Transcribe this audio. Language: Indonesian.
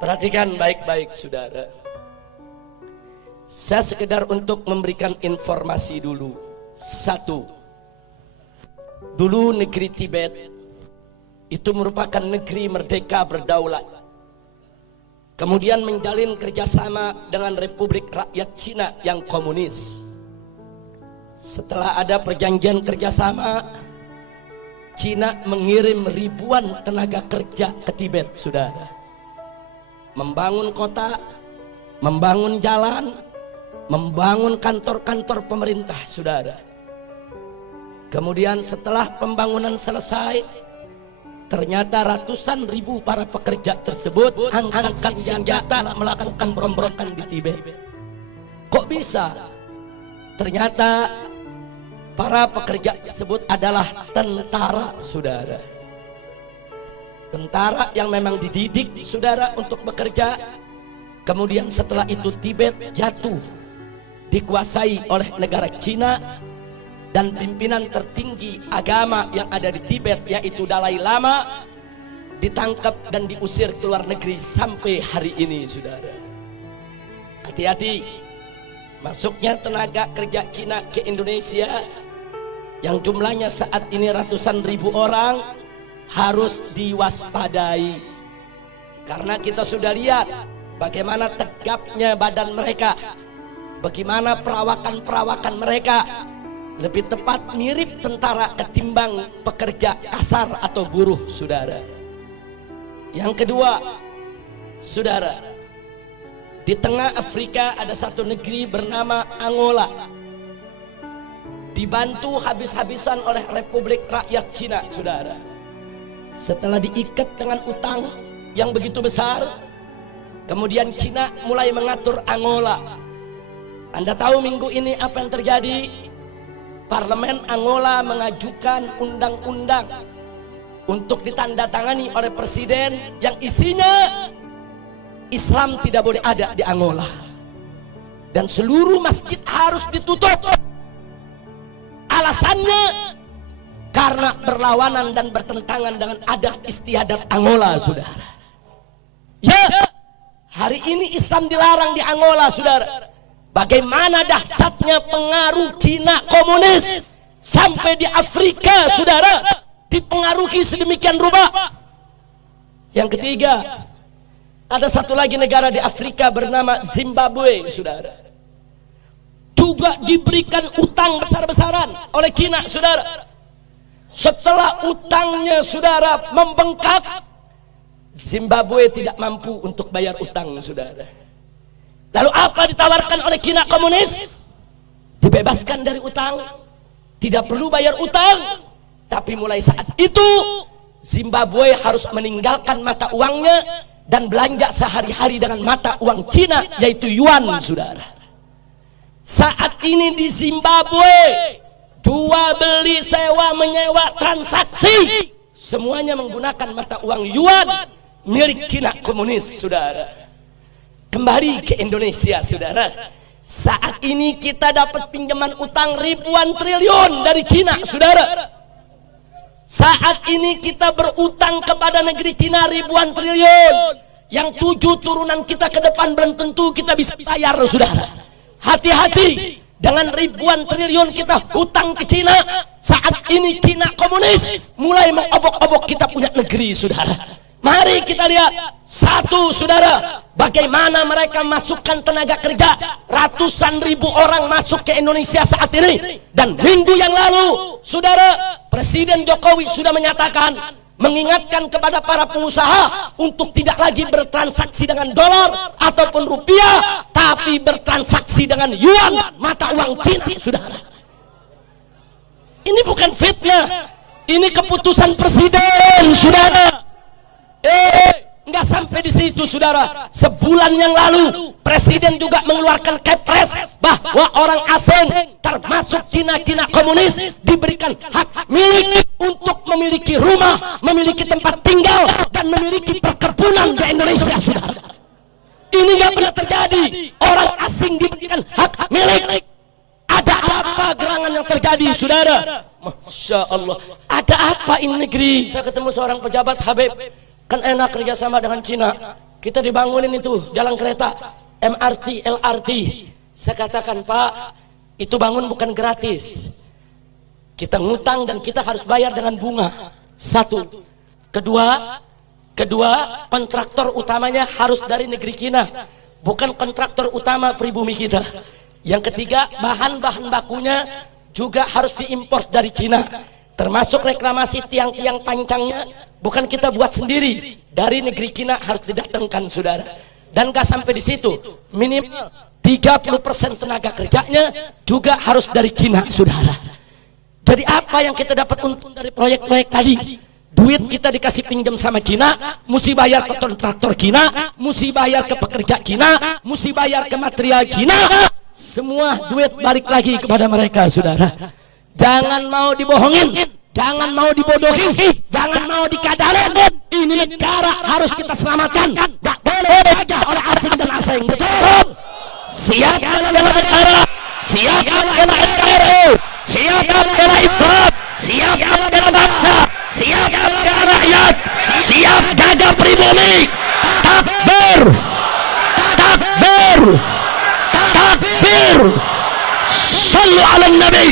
Perhatikan baik-baik saudara. Saya sekedar untuk memberikan informasi dulu. Satu, dulu negeri Tibet itu merupakan negeri merdeka berdaulat. Kemudian menjalin kerjasama dengan Republik Rakyat Cina yang komunis. Setelah ada perjanjian kerjasama, Cina mengirim ribuan tenaga kerja ke Tibet, saudara. Membangun kota, membangun jalan, membangun kantor-kantor pemerintah, saudara. Kemudian setelah pembangunan selesai, ternyata ratusan ribu para pekerja tersebut angkat senjata melakukan pemberontakan di Tibet. Kok bisa? Ternyata para pekerja tersebut adalah tentara, saudara. Tentara yang memang dididik, saudara, untuk bekerja. Kemudian setelah itu Tibet jatuh, dikuasai oleh negara Cina. Dan pimpinan tertinggi agama yang ada di Tibet, yaitu Dalai Lama, ditangkap dan diusir ke luar negeri sampai hari ini, saudara. Hati-hati, masuknya tenaga kerja Cina ke Indonesia yang jumlahnya saat ini ratusan ribu orang harus diwaspadai. Karena kita sudah lihat bagaimana tegapnya badan mereka, bagaimana perawakan mereka. Lebih tepat mirip tentara ketimbang pekerja kasar atau buruh, saudara. Yang kedua, saudara, di tengah Afrika ada satu negeri bernama Angola, dibantu habis-habisan oleh Republik Rakyat Cina, saudara. Setelah diikat dengan utang yang begitu besar, kemudian Cina mulai mengatur Angola. Anda tahu minggu ini apa yang terjadi? Parlemen Angola mengajukan undang-undang untuk ditandatangani oleh presiden yang isinya Islam tidak boleh ada di Angola dan seluruh masjid harus ditutup. Alasannya karena berlawanan dan bertentangan dengan adat istiadat Angola, saudara. Ya, hari ini Islam dilarang di Angola, saudara. Bagaimana dahsyatnya pengaruh Cina komunis sampai di Afrika, saudara, dipengaruhi sedemikian rupa. Yang ketiga, ada satu lagi negara di Afrika bernama Zimbabwe, saudara, juga diberikan utang besar-besaran oleh Cina, saudara. Setelah utangnya, saudara, membengkak, Zimbabwe tidak mampu untuk bayar utang, saudara. Lalu apa ditawarkan oleh Cina komunis? Dibebaskan dari utang, tidak perlu bayar utang. Tapi mulai saat itu Zimbabwe harus meninggalkan mata uangnya dan belanja sehari-hari dengan mata uang Cina, yaitu yuan, saudara. Saat ini di Zimbabwe, jual beli, sewa menyewa, transaksi semuanya menggunakan mata uang yuan milik Cina komunis, saudara. Kembali ke Indonesia, saudara. Saat ini kita dapat pinjaman utang ribuan triliun dari Cina, saudara. Saat ini kita berutang kepada negeri Cina ribuan triliun, yang 7 turunan kita ke depan belum tentu kita bisa bayar, saudara. Hati-hati dengan ribuan triliun kita hutang ke Cina. Saat ini Cina komunis mulai mengobok-obok kita punya negeri, saudara. Mari kita lihat satu, saudara, bagaimana mereka masukkan tenaga kerja. Ratusan ribu orang masuk ke Indonesia saat ini. Dan minggu yang lalu, saudara, Presiden Jokowi sudah menyatakan, mengingatkan kepada para pengusaha untuk tidak lagi bertransaksi dengan dolar ataupun rupiah, tapi bertransaksi dengan yuan, mata uang Cina, saudara. Ini bukan fitnah, ini keputusan presiden, saudara. Enggak sampai di situ, saudara. Sebulan yang lalu presiden juga mengeluarkan kepres bahwa orang asing termasuk Cina komunis diberikan hak milik untuk memiliki rumah, memiliki tempat tinggal dan memiliki perkebunan di Indonesia, saudara. Ini nggak pernah terjadi. Orang asing diberikan hak milik. Ada apa gerangan yang terjadi, saudara? Masya Allah. Ada apa ini negeri? Saya ketemu seorang pejabat, Habib, kan enak kerjasama dengan Cina. kita dibangunin itu jalan kereta, MRT, LRT. Saya katakan, Pak, itu bangun bukan gratis. Kita ngutang dan kita harus bayar dengan bunga. Satu. Kedua, kontraktor utamanya harus dari negeri Cina, bukan kontraktor utama pribumi kita. Yang ketiga, bahan-bahan bakunya juga harus diimpor dari Cina, termasuk reklamasi tiang-tiang pancangnya bukan kita buat sendiri, dari negeri Cina harus didatangkan, saudara. Dan gak sampai di situ, minimal 30% tenaga kerjanya juga harus dari Cina, saudara. Jadi apa yang kita dapat untung dari proyek-proyek tadi? Duit kita dikasih pinjam sama Cina, mesti bayar ke kontraktor Cina, mesti bayar ke pekerja Cina, mesti bayar ke material Cina. Semua duit balik lagi kepada mereka, saudara. Jangan mau dibohongin, jangan mau dibodohi, jangan mau dikadalin. Ini negara harus kita selamatkan, gak boleh dijajah oleh asing dan asing. Betul? Siap bela negara, siap bela NKRI, siap bela Islam, siap bela bangsa, siap bela rakyat, siap jaga pribumi. Takbir, takbir, takbir. Sallu ala Nabi.